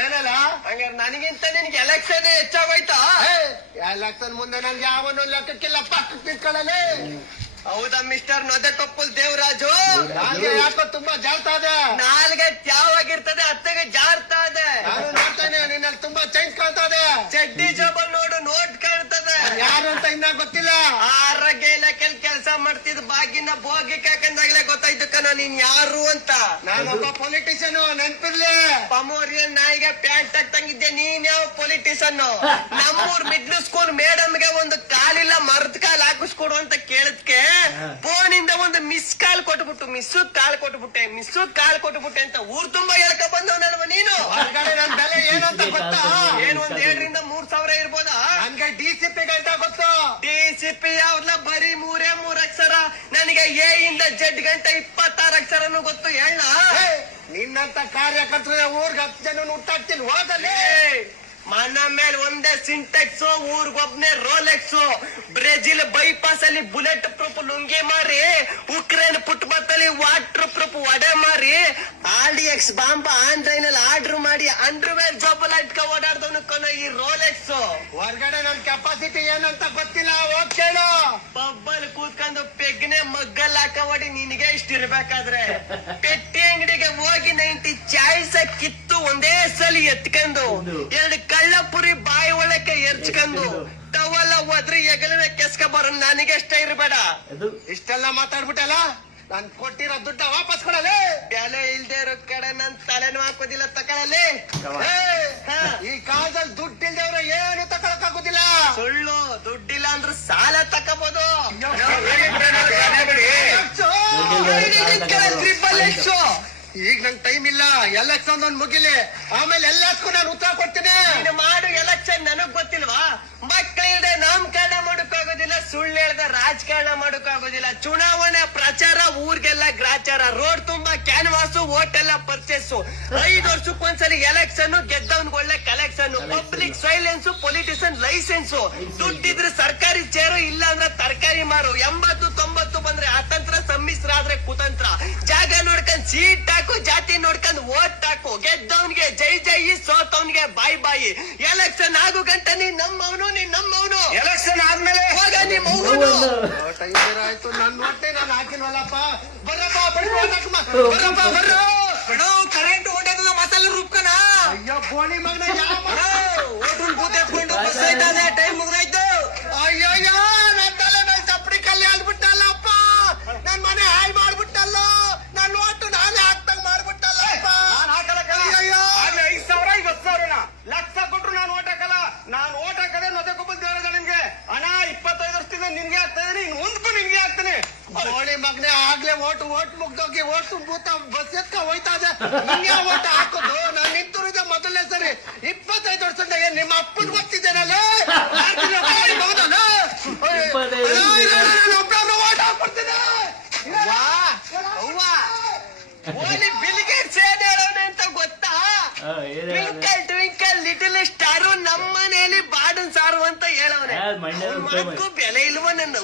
ಏನಲ್ಲ? ಹಂಗಾರೆ ನನಗಿಂತ ನಿನ್ಗೆ ಎಲೆಕ್ಷನ್ ಹೆಚ್ಚಾಗೋಯ್ತಾ? ಎಲೆಕ್ಷನ್ ಮುಂದೆ ನನ್ಗೆ ಯಾವನು ಲೆಕ್ಕಕ್ಕಿಲ್ಲ ಪಕ್ಕ ನಿಂತ್ಕೊಳ್ಳಲಿ ಹೌದಾ ಮಿಸ್ಟರ್ ನೊದೆ ಕಪ್ಪಲ್ ದೇವರಾಜು ಯಾಕೋ ತುಂಬಾ ಜಾರ್ತಾ ಇದೆ. ನಾಲ್ಗೆ ತ್ಯಾವಾಗಿರ್ತದೆ ಅತ್ತೆಗೆ ಜಾರ್ತಾ ಇದೆ. ನಾನು ನೋಡ್ತೇನೆ ನಿನ್ನಲ್ಲಿ ತುಂಬಾ ಚೇಂಜ್ ಕಾಣ್ತಾ ಇದೆ. ಚಡ್ಡಿ ಜೋಬಲ್ ನೋಡು ನೋಟ್ ಕಾಣ್ತದೆ. ಯಾರು ಅಂತ ಇನ್ನ ಗೊತ್ತಿಲ್ಲ. ಆರೋಗ್ಯ ಇಲಾಖೆಲ್ ಕೆಲಸ ಮಾಡ್ತಿದ್ ಬಾಗಿನ ಬೋಗಿ ಕಾಕಂದಾಗ್ಲೇ ಗೊತ್ತಾಯ್ತು ಕಣ ನೀನ್ ಯಾರು ಅಂತ. ನಾನೊಬ್ಬ ಪೊಲಿಟಿಷಿಯನ್ ನೆನ್ಪಿರ್ಲಿ? ಪಮೋರಿಯನ್ ನಾಯಿಗೆ ಪ್ಯಾಂಟ್ ಹಾಕ್ತಂಗಿದ್ದೆ ನೀನ್ ಯಾವ ಪೊಲಿಟಿಷಿಯನ್ ನಮ್ಮೂರ್ ಮಿಡ್ಲ್ ಸ್ಕೂಲ್ ಮೇಡಮ್ಗೆ ಒಂದು ಕಾಲಿಲ್ಲ ಮರದ ಕಾಲ್ ಹಾಕಿಸ್ಕೊಡು ಅಂತ ಕೇಳದ್ಕೆ ಫೋನ್ ಇಂದ ಒಂದು ಮಿಸ್ ಕಾಲ್ ಕೊಟ್ಬಿಟ್ಟು ಮಿಸ್ ಕಾಲ್ ಕೊಟ್ಬಿಟ್ಟೆ ಮಿಸ್ ಕಾಲ್ ಕೊಟ್ಬಿಟ್ಟೆ ಅಂತ ಊರ್ ತುಂಬಾ ಹೇಳ್ಕ ಬಂದವನಲ್ವ ನೀನು? ಹೊರಗಡೆ ನನ್ ಬೆಲೆ ಏನು ಅಂತ ಗೊತ್ತಾ? ಏನ್ ಒಂದ್ ಏಳರಿಂದ ಮೂರ್ ಸಾವಿರ ಇರ್ಬೋದಾ? ನನ್ಗೆ ಡಿ ಸಿ ಪಿ ಗಂಟ ಗೊತ್ತು. ಅಕ್ಷರ? ನನಗೆ ಏ ಇಂದ ಜಡ್ ಗಂಟೆ ಇಪ್ಪತ್ತಾರು ಅಕ್ಷರನು ಗೊತ್ತು, ಹೇಳ. ನಿನ್ನಂತ ಕಾರ್ಯಕರ್ತರು ಊರ್ಗ್ ಹತ್ತು ಜನ ಹುಟ್ಟಾಕ್ತೀನಿ ಹೋದಲ್ಲಿ ಮನ ಮೇಲೆ ಒಂದೇ ಸಿಂಟೆಕ್ಸ್ ಊರ್ಗೊಬ್ನೇ ರೋಲೆಕ್ಸ್. ಬ್ರೆಜಿಲ್ ಬೈಪಾಸ್ ಅಲ್ಲಿ ಬುಲೆಟ್ ಪ್ರೂಫ್ ಲುಂಗಿ ಮಾರಿ ಉಕ್ರೇನ್ ಫುಟ್ಬಾತ್ ಅಲ್ಲಿ ವಾಟರ್ ಪ್ರೂಫ್ ವಡೆ ಮಾರಿ. ಆಲ್ಡಿ ಎಕ್ಸ್ ಬಾಂಬ ಆನ್ಲೈನ್ ಅಲ್ಲಿ ಆರ್ಡರ್ ಮಾಡಿ ಅಂಡರ್ವೇರ್ ಜೋಬಲ್ ಇಟ್ಕ ಓಡಾಡ್ದವನು ಕೊನ ಈ ರೋಲೆಕ್ಸ್. ಹೊರಗಡೆ ನನ್ ಕೆಪಾಸಿಟಿ ಏನಂತ ಗೊತ್ತಿಲ್ಲ ಬಬ್ಬಲ್ ಪಬ್ಬಲ್ ಕೂತ್ಕೊಂಡು ಪೆಗ್ನೆ ಮಗ್ಗಲ್ ಹಾಕವಾಡಿ ನಿನಗೆ ಇಷ್ಟ ಇರ್ಬೇಕಾದ್ರೆ. ಪೆಟ್ಟಿ ಅಂಗಡಿಗೆ ಹೋಗಿ ನೈಂಟಿ ಚಾಯ್ಸ ಕಿತ್ತು ಒಂದೇ ಎತ್ಕೊಂಡು ಎರಡು ಕಳ್ಳಪುರಿ ಬಾಯಿ ಒಳಕ್ಕೆ ಎರ್ಚ್ಕೊಂಡು ತವಲ್ಲ ಹೋದ್ರಿ ಎಗಲಿನ ಕೆಸ್ಕ ಬರ ನನಗೆ ಇಷ್ಟ ಇರಬೇಡ. ಇಷ್ಟೆಲ್ಲ ಮಾತಾಡ್ಬಿಟ್ಟಲ್ಲ? ನಾನ್ ಕೊಟ್ಟಿರೋ ದುಡ್ಡ ವಾಪಸ್ ಕೊಡಲೇ? ಬೆಲೆ ಇಲ್ದೆ ಇರೋ ಕಡೆ ನನ್ ತಲೆನೂ ಹಾಕೋದಿಲ್ಲ ತಕೊಳ್ಳಲಿ. ಈ ಕಾಲದಲ್ಲಿ ದುಡ್ಡು ಇಲ್ದೇವ್ರ ಏನು ತಗೊಳಕ್ ಸುಳ್ಳು ದುಡ್ಡಿಲ್ಲ ಅಂದ್ರೆ ಸಾಲ ತಕೋಬಹುದು ಟ್ರಿಪಲ್ ಎಕ್ಸು ಈಗ ನಂಗ್ ಟೈಮ್ ಇಲ್ಲ ಎಲೆಕ್ಷನ್ ಒಂದ್ ಮುಗಿಲಿ. ಆಮೇಲೆ ಎಲ್ಲದಕ್ಕೂ ನಾನು ಉತ್ತರ ಕೊಡ್ತೀನಿ. ಮಾಡು ಎಲೆಕ್ಷನ್ ನನಗ್ ಗೊತ್ತಿಲ್ವಾ? ಮಕ್ಕಳಿಲ್ದೆ ನಾಮಕರಣ ಮಾಡೋಕ್ಕಾಗೋದಿಲ್ಲ ಸುಳ್ಳು ಹೇಳ್ದೆ ರಾಜಕಾರಣ ಮಾಡೋಕ್ಕಾಗೋದಿಲ್ಲ ಚುನಾವಣೆ ಪ್ರಚಾರ, ಊರ್ಗೆಲ್ಲ ಗ್ರಾಚಾರ. ರೋಡ್ ತುಂಬಾ ಕ್ಯಾನ್ವಾಸ್ ಓಟ್ ಎಲ್ಲ ಪರ್ಚೇಸ್ ಐದು ವರ್ಷಕ್ಕೊಂದ್ಸಲಿ ಎಲೆಕ್ಷನ್ ಗೆದ್ದವನ್ ಒಳ್ಳೆ collection public silence politician licence ದುಡ್ಡಿದ್ರೆ ಸರ್ಕಾರಿ ಚೇರು ಇಲ್ಲ ಅಂದ್ರೆ ತರಕಾರಿ ಮಾರು. ಎಂಬತ್ತು ತೊಂಬತ್ತು ಬಂದ್ರೆ ಅತಂತ್ರ, ಸಮ್ಮಿಶ್ರ ಆದ್ರೆ ಕುತಂತ್ರ. ನೋಡ್ಕೊಂಡ್ ಸೀಟ್ ಹಾಕು ಜಾತಿ ನೋಡ್ಕೊಂಡ್ ಓಟ್ ಹಾಕು. ಗೆದ್ದವನ್ಗೆ ಜೈ ಜೈ ಸೋತವನ್ಗೆ ಬಾಯ್ ಬಾಯಿ. ಎಲೆಕ್ಷನ್ ಆಗು ಗಂಟ ನೀನ್ ನಮ್ಮವನು ನೀನ್ ನಮ್ಮವನು. ಎಲೆಕ್ಷನ್ ಆದ್ಮೇಲೆ ಹೋಗ ನಿಮ್ ಆಯ್ತು ನನ್ ನೋಟೆ ನಾನು ಹಾಕಿಲ್ವಲ್ಲಪ್ಪ. ಬರ್ರಪ್ಪ ಬರ್ರಪ್ಪ ಬರ್ರು ಕರೆಂಟ್ ಹೊಂಟದ ಮಸಾಲೆ ರುಬ್ಕನ ಅಯ್ಯೋ ಬೋಳಿ ಮಗನ ಯಾವ ಓಟುನ್ ಬೂತ್ ಎತ್ಕೊಂಡು ಬಸ್ ಆಯ್ತದೆ ಟೈಮ್ ಮುಗ್ದಾಯ್ತು ಅಯ್ಯಯ್ಯೋ ನನ್ ತಲೆ ಮೇಲೆ ಚಪ್ಪಡಿ ಕಲ್ಲಿ ಹಾಕ್ಬಿಟ್ಟಲ್ಲಪ್ಪ ನನ್ ಮನೆ ಹಾಳ್ ಮಾಡ್ಬಿಟ್ಟಲ್ಲ ನನ್ ಒಟ್ಟು ನಾನೇ ಹಾಕ್ದಂಗ್ ಮಾಡ್ಬಿಟ್ಟಲ್ಲಪ್ಪ ಅಯ್ಯಯ್ಯೋ ಐದ್ ಸಾವಿರ ಐವತ್ ಸಾವಿರನ ಲಕ್ಷ ಕೊಟ್ರು ನಾನು ಓಟ್ ಹಾಕಲ್ಲ ನಾನು ಓಟ್ ಹಾಕದೆ ಮತ್ತೆ ಕೊಬ್ಬ ದೇವರದ ನಿನ್ಗೆ ಹಣ ಇಪ್ಪತ್ತೈದು ವರ್ಷದಿಂದ ನಿನ್ಗೆ ಆಗ್ತಾ ಇದ್ದೀನಿ ಇನ್ನು ಮುಂದಕ್ಕೂ ನಿನ್ಗೆ ಆಗ್ತಾನೆ ಬೋಳಿ ಮಗನೆ ಆಗ್ಲೇ ಓಟ್ ಓಟ್ ಮುಗ್ದೋಗಿ ಓಟ್ ತುಂಬೂತ ಬಸ್ ಎತ್ಕ ಹೋಯ್ತಾ ಇದೆ. ನಿಂಗೆ ಓಟ್ ಹಾಕೋದು? ನಾನ್ ನಿಂತುರಿದ ಮೊದಲನೇ ಸರಿ. ಇಪ್ಪತ್ತೈದು ವರ್ಷದಿಂದ ಏನ್ ನಿಮ್ಮ ಅಪ್ಪನ್ ಗೊತ್ತಿದ್ದೇನಲ್ಲ? ಓಟ್ ಹಾಕ್ಬಿಡ್ತೀನಿ. ವಾ ಅವ್ವ? ಓಲಿ ಬಿಲ್ಗೇಟ್ಸ್ ಏನ್ ಹೇಳೋನೆ ಅಂತ ಗೊತ್ತಾ? ಟ್ವಿಂಕಲ್ ಟ್ವಿಂಕಲ್ ಲಿಟಲ್ ಸ್ಟಾರು ನಮ್ಮ ಮನೆಯಲ್ಲಿ ಬಾಡನ್ ಸಾರು ಅಂತ ಹೇಳವನೆ ಯಾರ್ ಮಂಡ್ಯ ಬೆಲೆ ಇಲ್ವ ನನ್ನ